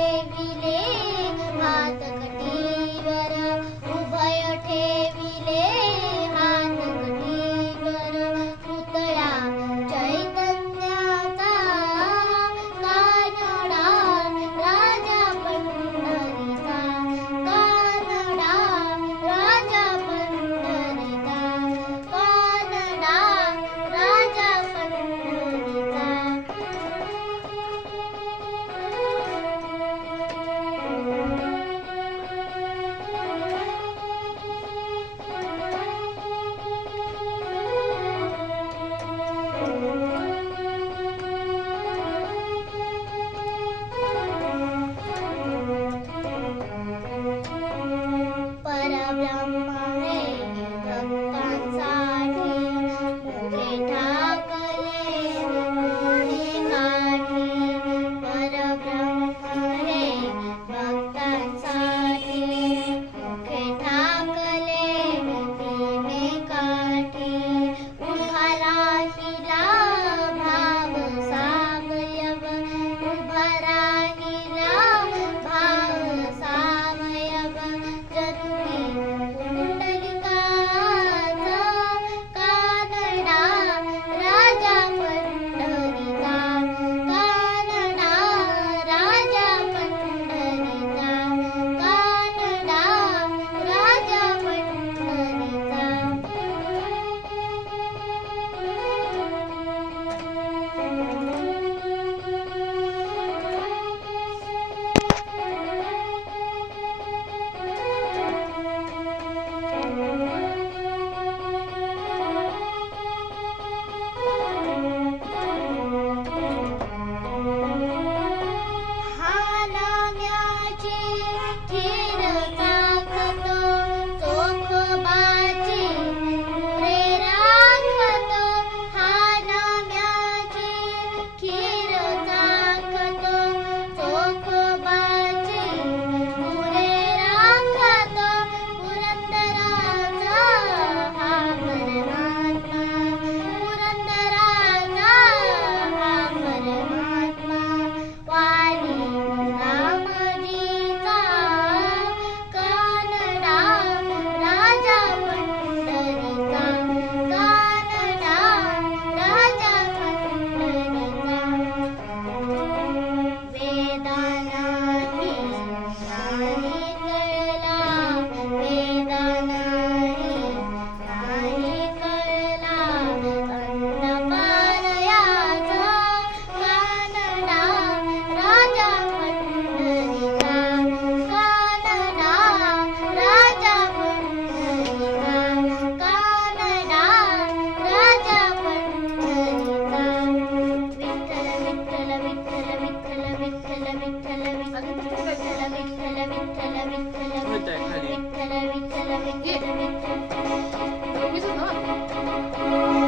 We baby, baby,